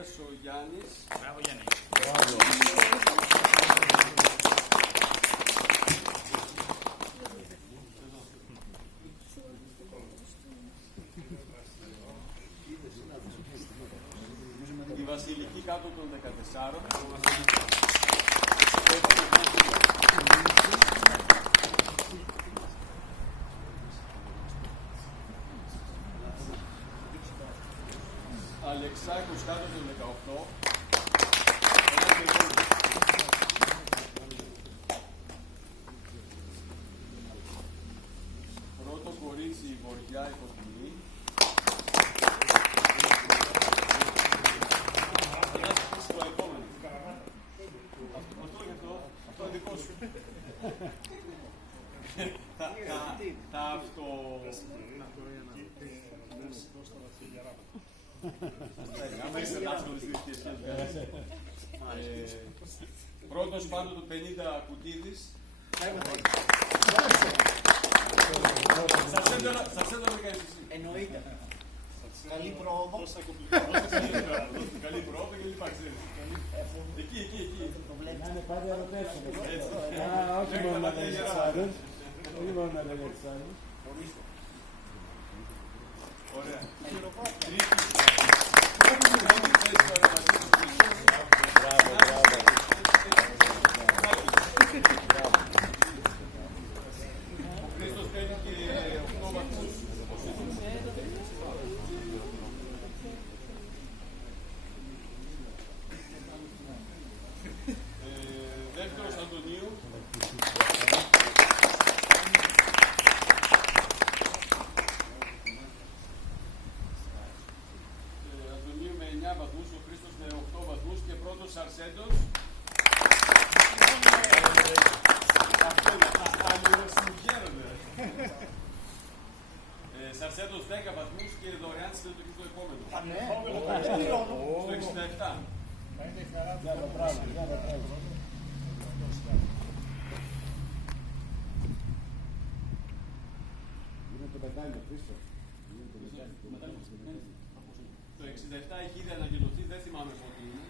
Ανδρέας ο Γιάννης. Μπράβο Γιάννη. Η Βασιλική κάτω των 14. Αλεξάκος κάτω των 18. Πρώτο κορίτσι η Βοριά η Κοσμηνή. Το επόμενο. Αυτό είναι δικό σου. Θα αυτό... Πρώτος πάνω του 50 Κουτίδης. Σας έντονα με κάνεις εσύ. Εννοείται. Καλή πρόοδο. Καλή πρόοδο και λοιπά, ξέρεις. Εκεί. Να είναι πάλι ερωτεύσιμο. Όχι μόνο να λέγει εξάρους. Όχι μόνο να λέγει εξάρους. Ωραία. Ο Χρήστος παίρνει και 8 βαθμούς. Δεύτερος Αντωνίου. Αντωνίου με 9 βαθμούς, ο Χρήστος με 8 βαθμούς και πρώτος Αρσέντος. Αλληλοσυγχαίρονται. Σαρσέντος 10 βαθμούς και δωρεάν συμμετοχή στο επόμενο. Στο 67. Είναι το μετάλλιο, Χρήστο. Το 67 έχει ήδη ανακοινωθεί, δεν θυμάμαι πότε είναι.